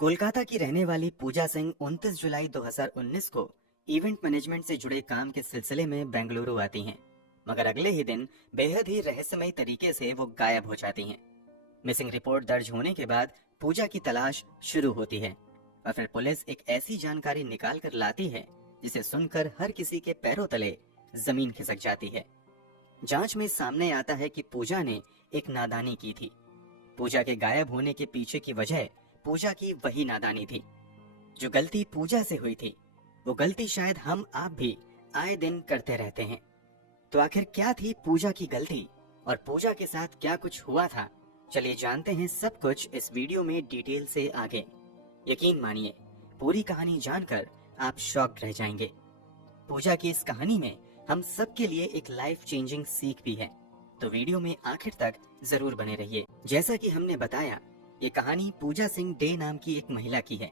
कोलकाता की रहने वाली पूजा सिंह 29 जुलाई 2019 को इवेंट मैनेजमेंट से जुड़े काम के सिलसिले में बेंगलुरु आती हैं, मगर अगले ही दिन बेहद ही रहस्यमयी तरीके से वो गायब हो जाती हैं। मिसिंग रिपोर्ट दर्ज होने के बाद पूजा की तलाश शुरू होती है और फिर पुलिस एक ऐसी जानकारी निकाल कर लाती है जिसे सुनकर हर किसी के पैरों तले जमीन खिसक जाती है। जांच में सामने आता है कि पूजा ने एक नादानी की थी। पूजा के गायब होने के पीछे की वजह पूजा की वही नादानी थी। जो गलती पूजा से हुई थी वो गलती शायद हम आप भी आए दिन करते रहते हैं। तो आखिर क्या थी पूजा की गलती और पूजा के साथ क्या कुछ हुआ था? चलिए जानते हैं सब कुछ इस वीडियो में डिटेल से आगे। यकीन मानिए पूरी कहानी जानकर आप शॉक्ड रह जाएंगे। पूजा की इस कहानी में हम सबके लिए एक लाइफ चेंजिंग सीख भी है, तो वीडियो में आखिर तक जरूर बने रहिए। जैसा कि हमने बताया, ये कहानी पूजा सिंह डे नाम की एक महिला की है।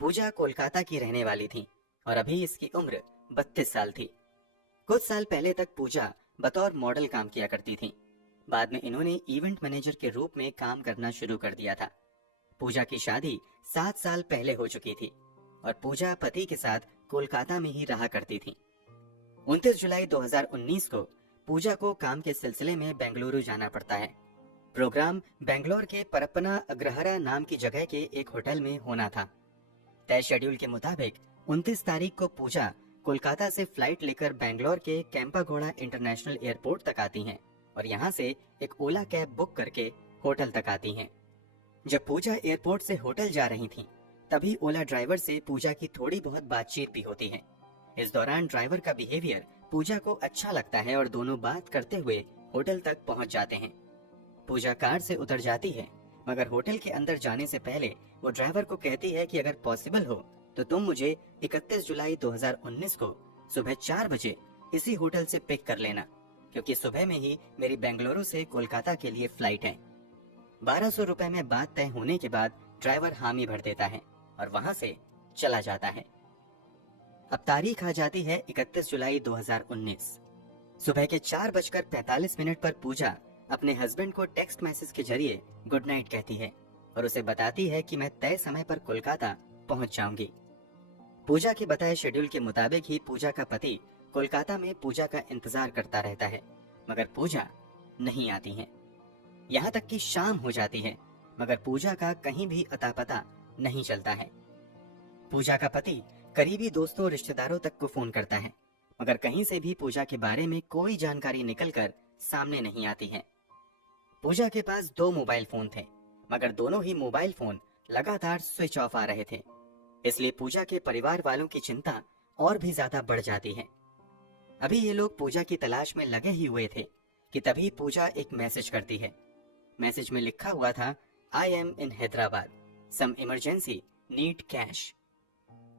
पूजा कोलकाता की रहने वाली थी और अभी इसकी उम्र 32 साल थी। कुछ साल पहले तक पूजा बतौर मॉडल काम किया करती थी। बाद में इन्होंने इवेंट मैनेजर के रूप में काम करना शुरू कर दिया था। पूजा की शादी 7 साल पहले हो चुकी थी और पूजा पति के साथ कोलकाता में ही रहा करती थी। 29 जुलाई 2019 को पूजा को काम के सिलसिले में बेंगलुरु जाना पड़ता है। प्रोग्राम बेंगलोर के परप्पना अग्रहारा नाम की जगह के एक होटल में होना था। तय शेड्यूल के मुताबिक 29 तारीख को पूजा कोलकाता से फ्लाइट लेकर बेंगलोर के कैंपागोड़ा इंटरनेशनल एयरपोर्ट तक आती हैं और यहां से एक ओला कैब बुक करके होटल तक आती हैं। जब पूजा एयरपोर्ट से होटल जा रही थी, तभी ओला ड्राइवर से पूजा की थोड़ी बहुत बातचीत भी होती है। इस दौरान ड्राइवर का बिहेवियर पूजा को अच्छा लगता है और दोनों बात करते हुए होटल तक पहुंच जाते हैं। पूजा कार से उतर जाती है, मगर होटल के अंदर जाने से पहले वो ड्राइवर को कहती है कि अगर पॉसिबल हो तो तुम मुझे 31 जुलाई 2019 को सुबह 4 बजे इसी होटल से पिक कर लेना, क्योंकि सुबह में ही मेरी बेंगलुरु से कोलकाता के लिए फ्लाइट है। 1200 रुपए में बात तय होने के बाद ड्राइवर हामी भर देता है और वहां से चला जाता है। अब तारीख आ जाती है 31 जुलाई 2019। सुबह के 4:45 पर पूजा अपने हस्बैंड को टेक्स्ट मैसेज के जरिए गुड नाइट कहती है और उसे बताती है कि मैं तय समय पर कोलकाता पहुंच जाऊंगी। पूजा के बताए शेड्यूल के मुताबिक ही पूजा का पति कोलकाता में पूजा का इंतजार करता रहता है, मगर पूजा नहीं आती है। यहाँ तक कि शाम हो जाती है, मगर पूजा का कहीं भी अता पता नहीं चलता है। पूजा का पति करीबी दोस्तों और रिश्तेदारों तक को फोन करता है, मगर कहीं से भी पूजा के बारे में कोई जानकारी निकलकर सामने नहीं आती है। पूजा के पास 2 मोबाइल फोन थे, मगर दोनों ही मोबाइल फोन लगातार स्विच ऑफ आ रहे थे। इसलिए पूजा के परिवार वालों की चिंता और भी ज्यादा बढ़ जाती है। अभी ये लोग पूजा की तलाश में लगे ही हुए थे कि तभी पूजा एक मैसेज करती है। मैसेज में लिखा हुआ था, I am in Hyderabad, some emergency, need cash.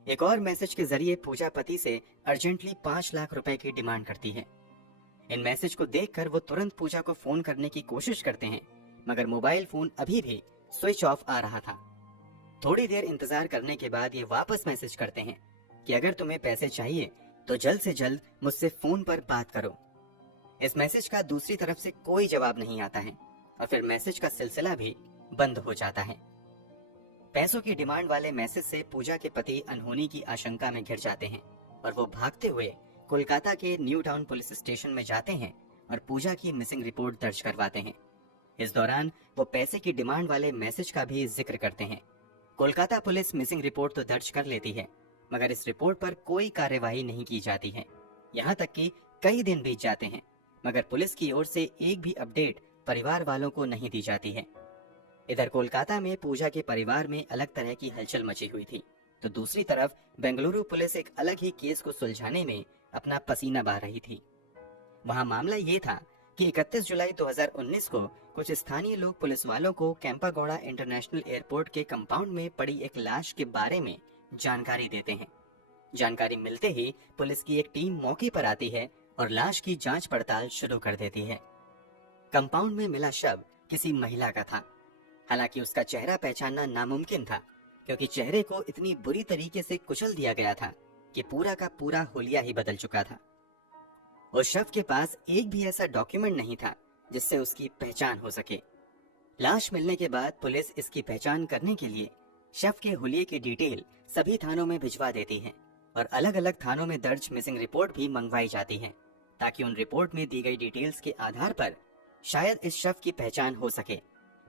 एक और मैसेज के जरिए पूजा पति से अर्जेंटली 5 लाख रुपए की डिमांड करती है। इन मैसेज को देखकर वो तुरंत पूजा को फोन करने की कोशिश करते हैं, मगर मोबाइल फोन अभी भी स्विच ऑफ आ रहा था। थोड़ी देर इंतजार करने के बाद ये वापस मैसेज करते हैं कि अगर तुम्हें पैसे चाहिए तो जल्द से जल्द मुझसे फोन पर बात करो। इस मैसेज का दूसरी तरफ से कोई जवाब नहीं आता है और फिर मैसेज का सिलसिला भी बंद हो जाता है। पैसों की डिमांड वाले मैसेज से पूजा के पति अनहोनी की आशंका में घिर जाते हैं और वो भागते हुए कोलकाता के न्यू टाउन पुलिस स्टेशन में जाते हैं और पूजा की मिसिंग रिपोर्ट दर्ज करवाते हैं। इस दौरान वो पैसे की डिमांड वाले मैसेज का भी जिक्र करते हैं। कोलकाता पुलिस मिसिंग रिपोर्ट तो दर्ज कर लेती है, मगर इस रिपोर्ट पर कोई कार्यवाही नहीं की जाती है। यहाँ तक कि कई दिन बीत जाते हैं, मगर पुलिस की ओर से एक भी अपडेट परिवार वालों को नहीं दी जाती है। इधर कोलकाता में पूजा के परिवार में अलग तरह की हलचल मची हुई थी, तो दूसरी तरफ बेंगलुरु पुलिस एक अलग ही केस को सुलझाने में अपना पसीना बहा रही थी। वहां मामला ये था कि 31 जुलाई 2019 को कुछ स्थानीय लोग पुलिस वालों को कैंपागोड़ा इंटरनेशनल एयरपोर्ट के कंपाउंड में पड़ी एक लाश के बारे में जानकारी देते हैं। जानकारी मिलते ही पुलिस की एक टीम मौके पर आती है और लाश की जांच पड़ताल शुरू कर देती है। कंपाउंड में मिला शव किसी महिला का था। हालांकि उसका चेहरा पहचानना नामुमकिन था, क्योंकि चेहरे को इतनी बुरी तरीके से कुचल दिया गया था कि पूरा का पूरा हुलिया ही बदल चुका था। उस शव के पास एक भी ऐसा डॉक्यूमेंट नहीं था जिससे उसकी पहचान हो सके। लाश मिलने के बाद पुलिस इसकी पहचान करने के लिए शव के हुलिये की डिटेल सभी थानों में भिजवा देती है और अलग अलग थानों में दर्ज मिसिंग रिपोर्ट भी मंगवाई जाती है, ताकि उन रिपोर्ट में दी गई डिटेल्स के आधार पर शायद इस शव की पहचान हो सके,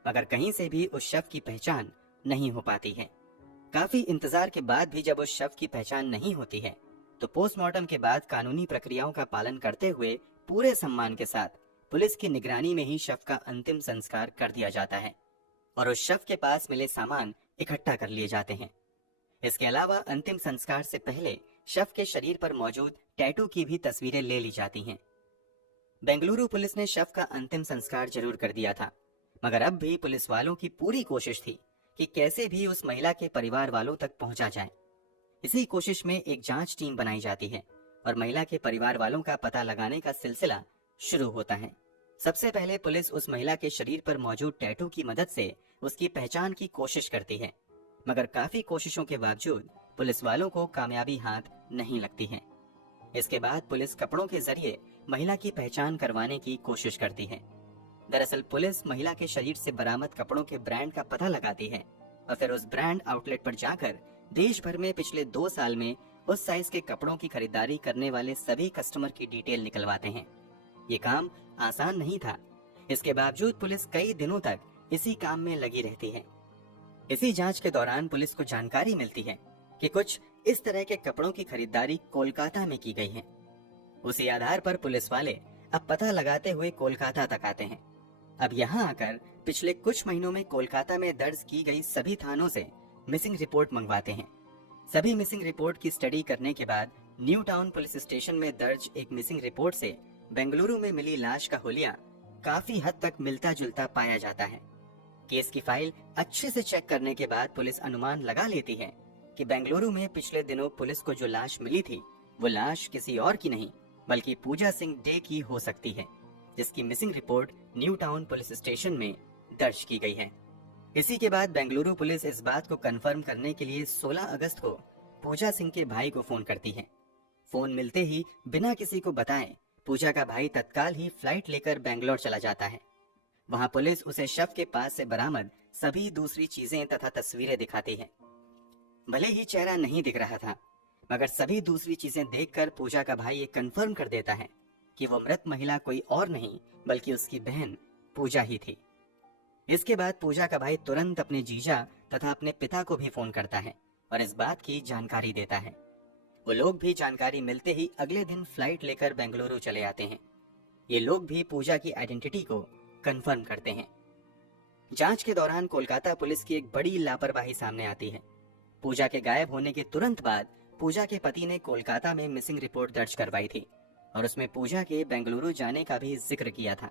मगर कहीं से भी उस शव की पहचान नहीं हो पाती है। काफी इंतजार के बाद भी जब उस शव की पहचान नहीं होती है, तो पोस्टमार्टम के बाद कानूनी प्रक्रियाओं का पालन करते हुए पूरे सम्मान के साथ पुलिस की निगरानी में ही शव का अंतिम संस्कार कर दिया जाता है और उस शव के पास मिले सामान इकट्ठा कर लिए जाते हैं। इसके अलावा अंतिम संस्कार से पहले शव के शरीर पर मौजूद टैटू की भी तस्वीरें ले ली जाती हैं। बेंगलुरु पुलिस ने शव का अंतिम संस्कार जरूर कर दिया था, मगर अब भी पुलिस वालों की पूरी कोशिश थी कि कैसे भी उस महिला के परिवार वालों तक पहुंचा जाए। इसी कोशिश में एक जांच टीम बनाई जाती है और महिला के परिवार वालों का पता लगाने का सिलसिला शुरू होता है। सबसे पहले पुलिस उस महिला के शरीर पर मौजूद टैटू की मदद से उसकी पहचान की कोशिश करती है, मगर काफी कोशिशों के बावजूद पुलिस वालों को कामयाबी हाथ नहीं लगती है। इसके बाद पुलिस कपड़ों के जरिए महिला की पहचान करवाने की कोशिश करती है। दरअसल पुलिस महिला के शरीर से बरामद कपड़ों के ब्रांड का पता लगाती है और फिर उस ब्रांड आउटलेट पर जाकर देश भर में पिछले 2 साल में उस साइज के कपड़ों की खरीदारी करने वाले सभी कस्टमर की डिटेल निकलवाते हैं। ये काम आसान नहीं था। इसके बावजूद पुलिस कई दिनों तक इसी काम में लगी रहती है। इसी जांच के दौरान पुलिस को जानकारी मिलती है कि कुछ इस तरह के कपड़ों की खरीदारी कोलकाता में की गई है। उसी आधार पर पुलिस वाले अब पता लगाते हुए कोलकाता तक आते हैं। अब यहाँ आकर पिछले कुछ महीनों में कोलकाता में दर्ज की गई सभी थानों से मिसिंग रिपोर्ट मंगवाते हैं। सभी मिसिंग रिपोर्ट की स्टडी करने के बाद न्यू टाउन पुलिस स्टेशन में दर्ज एक मिसिंग रिपोर्ट से बेंगलुरु में मिली लाश का हुलिया काफी हद तक मिलता जुलता पाया जाता है। केस की फाइल अच्छे से चेक करने के बाद पुलिस अनुमान लगा लेती है कि बेंगलुरु में पिछले दिनों पुलिस को जो लाश मिली थी वो लाश किसी और की नहीं बल्कि पूजा सिंह डे की हो सकती है, जिसकी missing report new town police station में दर्ज की गई है। इसी के बाद बेंगलुरु पुलिस इस बात को कंफर्म करने के लिए 16 अगस्त को पूजा सिंह के भाई को फोन करती है। फोन मिलते ही बिना किसी को बताए पूजा का भाई तत्काल ही फ्लाइट लेकर बेंगलोर चला जाता है। वहां पुलिस उसे शव के पास से बरामद सभी दूसरी चीजें तथा तस्वीरें दिखाती है। भले ही चेहरा नहीं दिख रहा था, मगर सभी दूसरी चीजें देखकर पूजा का भाई ये कंफर्म कर देता है कि वो मृत महिला कोई और नहीं बल्कि उसकी बहन पूजा ही थी। इसके बाद पूजा का भाई तुरंत अपने जीजा तथा अपने पिता को भी फोन करता है और इस बात की जानकारी देता है। वो लोग भी जानकारी मिलते ही अगले दिन फ्लाइट लेकर बेंगलुरु चले आते हैं। ये लोग भी पूजा की आइडेंटिटी को कंफर्म करते हैं। जांच के दौरान कोलकाता पुलिस की एक बड़ी लापरवाही सामने आती है। पूजा के गायब होने के तुरंत बाद पूजा के पति ने कोलकाता में मिसिंग रिपोर्ट दर्ज करवाई थी और उसमें पूजा के बेंगलुरु जाने का भी जिक्र किया था।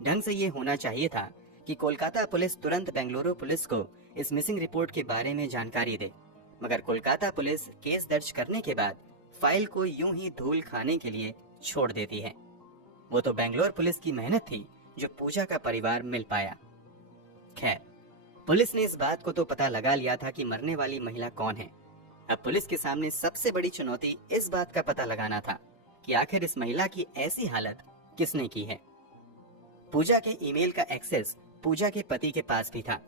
ढंग से ये होना चाहिए था कि कोलकाता पुलिस तुरंत बेंगलुरु पुलिस को इस मिसिंग रिपोर्ट के बारे में जानकारी दे, मगर कोलकाता पुलिस केस दर्ज करने के बाद फाइल को यूं ही धूल खाने के लिए छोड़ देती है। वो तो बेंगलोर पुलिस की मेहनत थी जो पूजा का परिवार मिल पाया। खैर, पुलिस ने इस बात को तो पता लगा लिया था कि मरने वाली महिला कौन है। अब पुलिस के सामने सबसे बड़ी चुनौती इस बात का पता लगाना था कि आखिर इस महिला की ऐसी हालत किसने की है। पूजा के ईमेल का एक्सेस पूजा के पति के पास भी था।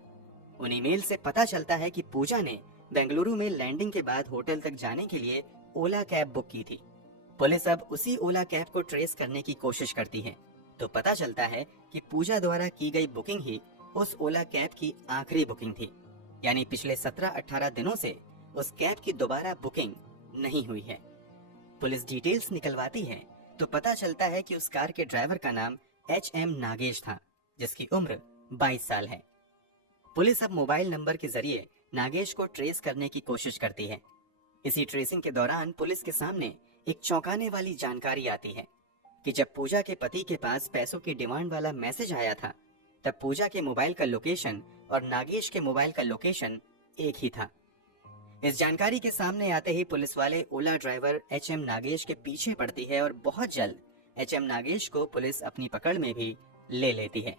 उन ईमेल से पता चलता है कि पूजा ने बेंगलुरु में लैंडिंग के बाद होटल तक जाने के लिए ओला कैब बुक की थी। पुलिस अब उसी ओला कैब को ट्रेस करने की कोशिश करती है तो पता चलता है कि पूजा द्वारा की गई बुकिंग ही उस ओला कैब की आखिरी बुकिंग थी, यानी पिछले 17-18 दिनों से उस कैब की दोबारा बुकिंग नहीं हुई है। पुलिस डिटेल्स निकलवाती है तो पता चलता है कि उस कार के ड्राइवर का नाम HM नागेश था, जिसकी उम्र 22 साल है। पुलिस अब मोबाइल नंबर के जरिए नागेश को ट्रेस करने की कोशिश करती है। इसी ट्रेसिंग के दौरान पुलिस के सामने एक चौंकाने वाली जानकारी आती है कि जब पूजा के पति के पास पैसों की डिमांड वाला मैसेज आया था, तब पूजा के मोबाइल का लोकेशन और नागेश के मोबाइल का लोकेशन एक ही था। इस जानकारी के सामने आते ही पुलिस वाले ओला ड्राइवर HM नागेश के पीछे पड़ती है और बहुत जल्द HM नागेश को पुलिस अपनी पकड़ में भी ले लेती है।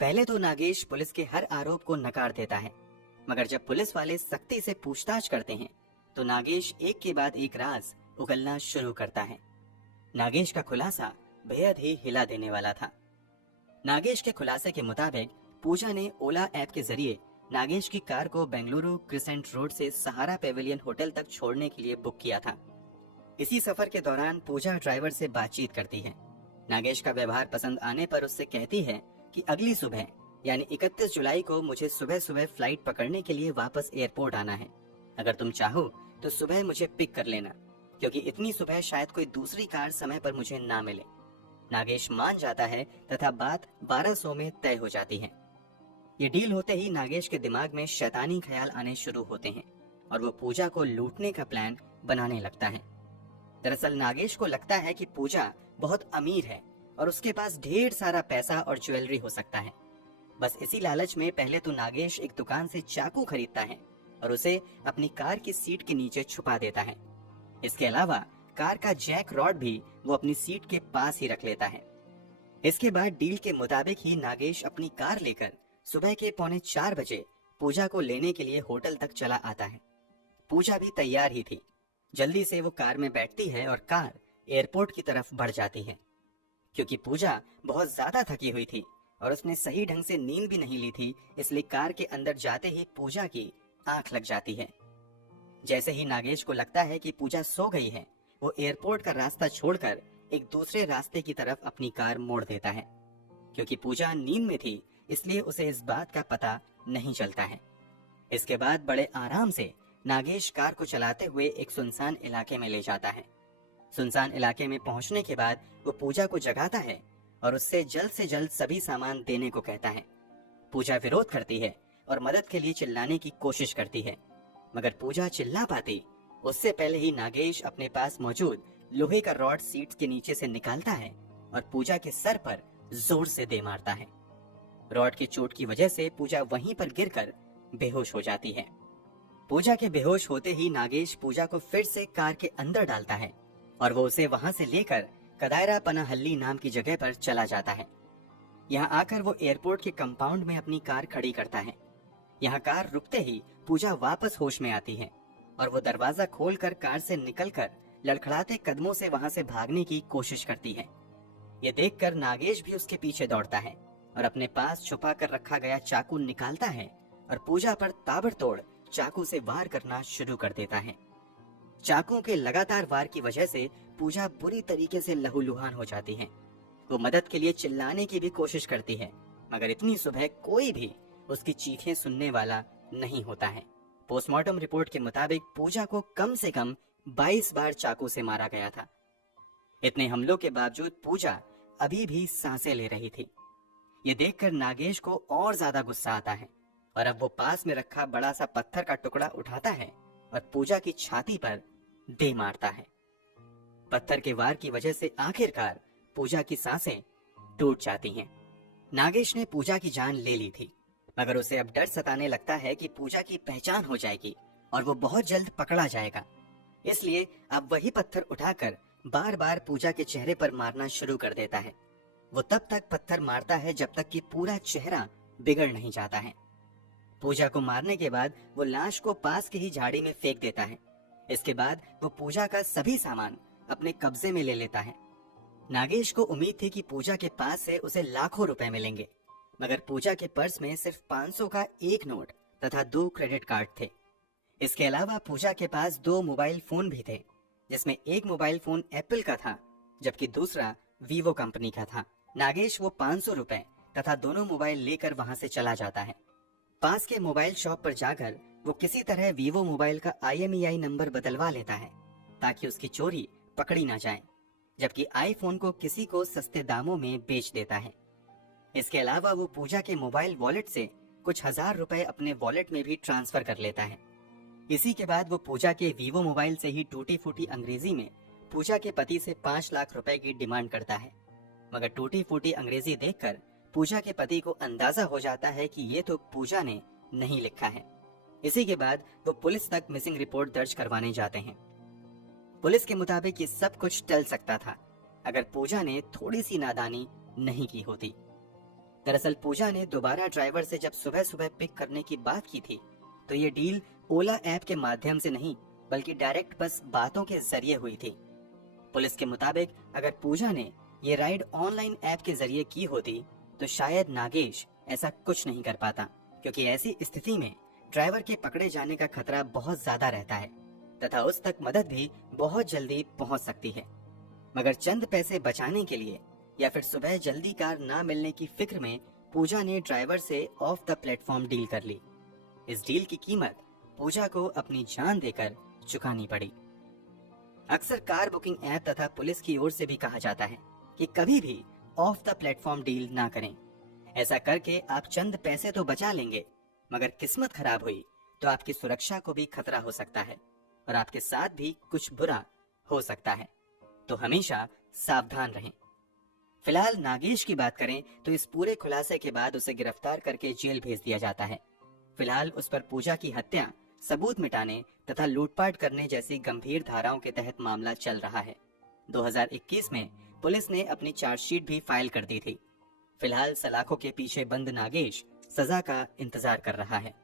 पहले तो नागेश पुलिस के हर आरोप को नकार देता है, मगर जब पुलिस वाले सख्ती से पूछताछ करते हैं तो नागेश एक के बाद एक राज उगलना शुरू करता है। नागेश का खुलासा बेहद ही हिला देने वाला था। नागेश के खुलासे के मुताबिक पूजा ने ओला ऐप के जरिए नागेश की कार को बेंगलुरु क्रिसेंट रोड से सहारा पेविलियन होटल तक छोड़ने के लिए बुक किया था। इसी सफर के दौरान पूजा ड्राइवर से बातचीत करती है। नागेश का व्यवहार पसंद आने पर उससे कहती है कि अगली सुबह यानी 31 जुलाई को मुझे सुबह सुबह फ्लाइट पकड़ने के लिए वापस एयरपोर्ट आना है। अगर तुम चाहो तो सुबह मुझे पिक कर लेना, क्योंकि इतनी सुबह शायद कोई दूसरी कार समय पर मुझे ना मिले। नागेश मान जाता है तथा बात 1200 में तय हो जाती है। ये डील होते ही नागेश के दिमाग में शैतानी ख्याल आने शुरू होते हैं और वो पूजा को लूटने का प्लान बनाने लगता है। दरअसल नागेश को लगता है कि पूजा बहुत अमीर है और उसके पास ढेर सारा पैसा और ज्वेलरी हो सकता है। बस इसी लालच में पहले तो नागेश एक दुकान से चाकू खरीदता है और उसे अपनी कार की सीट के नीचे छुपा देता है। इसके अलावा कार का जैक रॉड भी वो अपनी सीट के पास ही रख लेता है। इसके बाद डील के मुताबिक ही नागेश अपनी कार लेकर सुबह के 3:45 बजे पूजा को लेने के लिए होटल तक चला आता है। पूजा भी तैयार ही थी। जल्दी से वो कार में बैठती है और कार एयरपोर्ट की तरफ बढ़ जाती है। क्योंकि पूजा बहुत ज्यादा थकी हुई थी और उसने सही ढंग से नींद भी नहीं ली थी, इसलिए कार के अंदर जाते ही पूजा की आंख लग जाती है। जैसे ही नागेश को लगता है कि पूजा सो गई है, वो एयरपोर्ट का रास्ता छोड़कर एक दूसरे रास्ते की तरफ अपनी कार मोड़ देता है। क्योंकि पूजा नींद में थी, इसलिए उसे इस बात का पता नहीं चलता है। इसके बाद बड़े आराम से नागेश कार को चलाते हुए एक सुनसान इलाके में ले जाता है। सुनसान इलाके में पहुंचने के बाद वो पूजा को जगाता है और उससे जल्द से जल्द सभी सामान देने को कहता है। पूजा विरोध करती है और मदद के लिए चिल्लाने की कोशिश करती है, मगर पूजा चिल्ला पाती उससे पहले ही नागेश अपने पास मौजूद लोहे का रॉड सीट के नीचे से निकालता है और पूजा के सर पर जोर से दे मारता है। रॉड की चोट की वजह से पूजा वहीं पर गिरकर बेहोश हो जाती है। पूजा के बेहोश होते ही नागेश पूजा को फिर से कार के अंदर डालता है और वो उसे वहां से लेकर कदायरा पनाहल्ली नाम की जगह पर चला जाता है। यहाँ आकर वो एयरपोर्ट के कंपाउंड में अपनी कार खड़ी करता है। यहाँ कार रुकते ही पूजा वापस होश में आती है और वो दरवाजा खोलकर कार से निकलकर लड़खड़ाते कदमों से वहां से भागने की कोशिश करती है। ये देखकर नागेश भी उसके पीछे दौड़ता है और अपने पास छुपा कर रखा गया चाकू निकालता है और पूजा पर ताबड़तोड़ चाकू से वार करना शुरू कर देता है। चाकू के लगातार वार की वजह से पूजा बुरी तरीके से लहूलुहान हो जाती है। वो मदद के लिए चिल्लाने की भी कोशिश करती है, मगर इतनी सुबह कोई भी उसकी चीखें सुनने वाला नहीं होता है। पोस्टमार्टम रिपोर्ट के मुताबिक पूजा को कम से कम 22 बार चाकू से मारा गया था। इतने हमलों के बावजूद पूजा अभी भी सांसें ले रही थी। ये देखकर नागेश को और ज्यादा गुस्सा आता है और अब वो पास में रखा बड़ा सा पत्थर का टुकड़ा उठाता है और पूजा की छाती पर दे मारता है। पत्थर के वार की वजह से आखिरकार पूजा की सांसें टूट जाती हैं। नागेश ने पूजा की जान ले ली थी, मगर उसे अब डर सताने लगता है कि पूजा की पहचान हो जाएगी और वो बहुत जल्द पकड़ा जाएगा। इसलिए अब वही पत्थर उठाकर बार बार पूजा के चेहरे पर मारना शुरू कर देता है। वो तब तक पत्थर मारता है जब तक कि पूरा चेहरा बिगड़ नहीं जाता है। पूजा को मारने के बाद वो लाश को पास की ही झाड़ी में फेंक देता है। इसके बाद वो पूजा का सभी सामान अपने कब्जे में ले लेता है। नागेश को उम्मीद थी कि पूजा के पास से उसे लाखों रुपए मिलेंगे, मगर पूजा के पर्स में सिर्फ 500 का एक नोट तथा 2 क्रेडिट कार्ड थे। इसके अलावा पूजा के पास 2 मोबाइल फोन भी थे, जिसमें एक मोबाइल फोन एप्पल का था जबकि दूसरा वीवो कंपनी का था। नागेश वो 500 रुपए तथा दोनों मोबाइल लेकर वहां से चला जाता है। पास के मोबाइल शॉप पर जाकर वो किसी तरह वीवो मोबाइल का IMEI नंबर बदलवा लेता है ताकि उसकी चोरी पकड़ी ना जाए, जबकि आईफोन को किसी को सस्ते दामों में बेच देता है। इसके अलावा वो पूजा के मोबाइल वॉलेट से कुछ 1000 रुपए अपने वॉलेट में भी ट्रांसफर कर लेता है। इसी के बाद वो पूजा के वीवो मोबाइल से ही टूटी फूटी अंग्रेजी में पूजा के पति से 5 लाख रुपए की डिमांड करता है, मगर टूटी फूटी अंग्रेजी देखकर पूजा के पति को अंदाजा हो जाता है कि ये तो पूजा ने नहीं लिखा है। इसी के बाद वो पुलिस तक मिसिंग रिपोर्ट दर्ज करवाने जाते हैं। पुलिस के मुताबिक ये सब कुछ टल सकता था अगर पूजा ने थोड़ी सी नादानी नहीं की होती। दरअसल पूजा ने दोबारा ड्राइवर से जब सुबह सुबह पिक करने की बात की थी, तो ये डील ओला ऐप के माध्यम से नहीं बल्कि डायरेक्ट बस बातों के जरिए हुई थी। पुलिस के मुताबिक अगर पूजा ने ये राइड ऑनलाइन ऐप के जरिए की होती तो शायद नागेश ऐसा कुछ नहीं कर पाता, क्योंकि ऐसी स्थिति में ड्राइवर के पकड़े जाने का खतरा बहुत ज्यादा रहता है तथा उस तक मदद भी बहुत जल्दी पहुंच सकती है। मगर चंद पैसे बचाने के लिए या फिर सुबह जल्दी कार ना मिलने की फिक्र में पूजा ने ड्राइवर से ऑफ द प्लेटफॉर्म डील कर ली। इस डील की कीमत पूजा को अपनी जान देकर चुकानी पड़ी। अक्सर कार बुकिंग ऐप तथा पुलिस की ओर से भी कहा जाता है कि कभी भी ऑफ द प्लेटफॉर्म डील ना करें। ऐसा करके आप चंद पैसे तो बचा लेंगे, मगर किस्मत खराब हुई तो आपकी सुरक्षा को भी खतरा हो सकता है और आपके साथ भी कुछ बुरा हो सकता है। तो हमेशा सावधान रहें। फिलहाल नागेश की बात करें तो इस पूरे खुलासे के बाद उसे गिरफ्तार करके जेल भेज दिया जाता है। फिलहाल उस पर पूजा की हत्या, सबूत मिटाने तथा लूटपाट करने जैसी गंभीर धाराओं के तहत मामला चल रहा है। 2021 में पुलिस ने अपनी चार्जशीट भी फाइल कर दी थी। फिलहाल सलाखों के पीछे बंद नागेश सजा का इंतजार कर रहा है।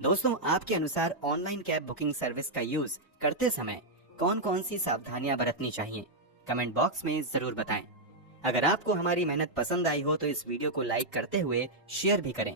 दोस्तों, आपके अनुसार ऑनलाइन कैब बुकिंग सर्विस का यूज करते समय कौन कौन सी सावधानियां बरतनी चाहिए? कमेंट बॉक्स में जरूर बताएं। अगर आपको हमारी मेहनत पसंद आई हो तो इस वीडियो को लाइक करते हुए शेयर भी करें।